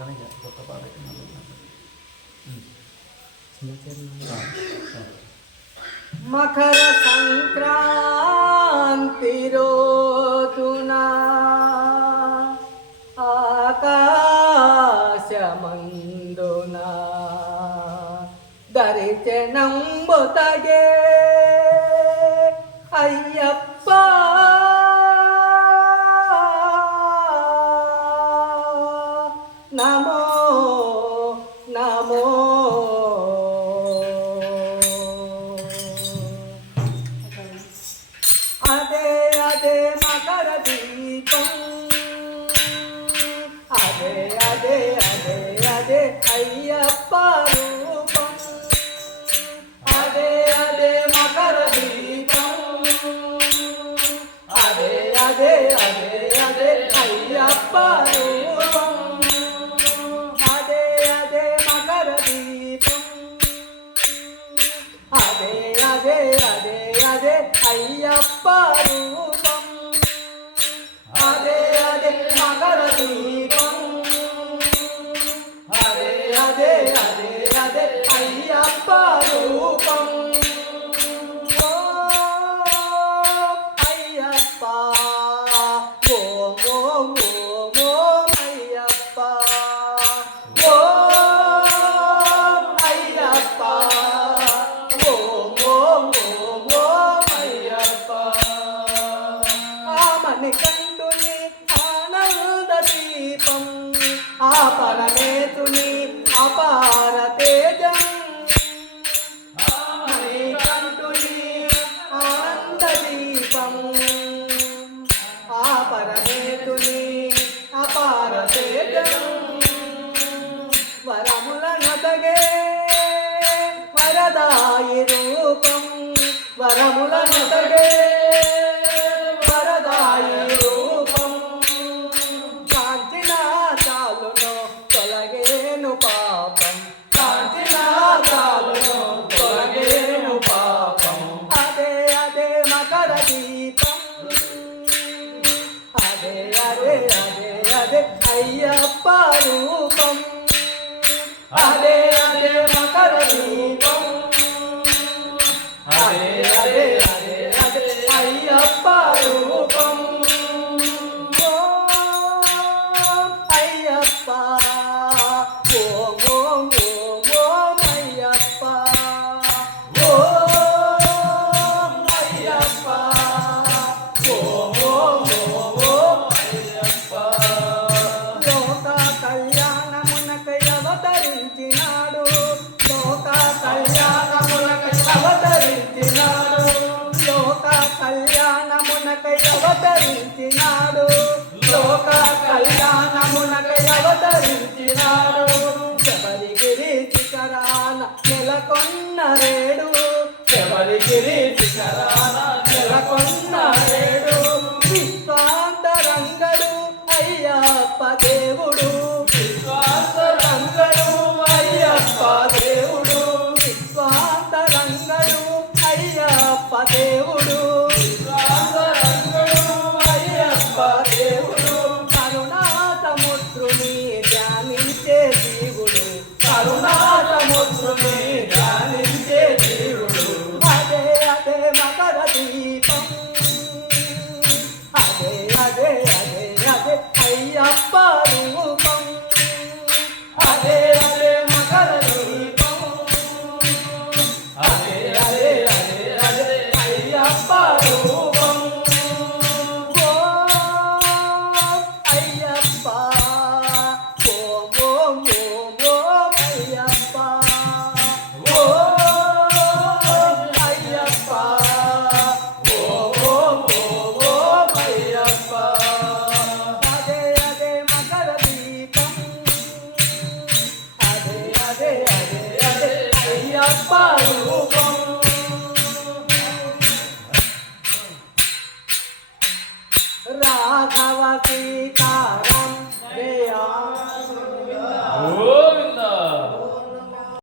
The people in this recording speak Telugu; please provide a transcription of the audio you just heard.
కానీ కొత్త పాటకి మకర సంక్రాంతి రోజున ఆకాశమందున దర్శనంబుతగే అయ్యప్ప నమో నమో అదే అదే మకర దీపం అదే అదే అదే అదే అయ్యప్ప రూపం అదే అదే మకర దీపం అదే అదే అదే అదే అయ్యప్ప రూపం అదే అదే మకర దీపం అదే అదే అదే అదే అయ్యప్ప రూపం అదే అదే మకర దీపం అదే అదే అదే అదే అయ్యప్ప రూపం ఓ అయ్యప్ప ఓం ఓం ఓం ఓం అయ్యప్ప ఓం అయ్యప్ప ఓం ఓం ఓం ఓం అయ్యప్ప ఆమనికంటుని ఆనంద దీపం ఆ పరమేతుని అపార తేజం ఆమనికంటుని ఆనంద దీపం ఆ పరమేతుని అపార తేజం వరముల నొసగే వరదాయి రూపం వరముల నొసగే వరదాయి రూపం కాంచిన చాలును తొలగేను పాపం కాంచిన చాలును తొలగేను పాపం అదే అదే మకర దీపం అదే అదే అదే అదే అయ్యప్ప రూపం అదే అదే మకర దీపం అదే అదే అదే అదే అయ్యప్ప రూపం ఓం అయ్యప్ప ఓం ఓం ఓం ఓం అయ్యప్ప ఓం అయ్యప్ప ఓం ఓం ఓం ఓం అయ్యప్ప లోక కళ్యాణమునకై అవతరించినాడు లోక కళ్యాణమునకై అవతరించినాడు లోక కళ్యాణమునకై అవతరించినాడు లోక కళ్యాణమునకై అవతరించినాడు శబరిగిరి శిఖరాన నెలకొన్న రేడు శబరిగిరి శిఖరాన నెలకొన్న రేడు విశ్వాంతరంగడు అయ్యప్ప దేవుడు విశ్వాంతరంగడు అయ్యప్ప దేవుడు విశ్వాంతరంగడు అయ్యప్ప దేవుడు విశ్వాంతరంగడు అయ్యప్ప దేవుడు కరుణా సముద్రుని ధ్యానించే జీవుడు కరుణా సముద్రుని ధ్యానించే జీవుడు అదే అదే మకర దీపం అదే అదే అదే అదే అయ్యప్ప రూపం అదే అదే మకర దీపం అదే అదే అదే అదే అయ్యప్ప రూపం ఓం అయ్యప్ప ఓం ఓం ఓం ఓం అయ్యప్ప ఓం అయ్యప్ప ఓం ఓం ఓం ఓం అయ్యప్ప అదే అదే మకర దీపం అదే అదే అదే అదే అయ్యప్ప రూపం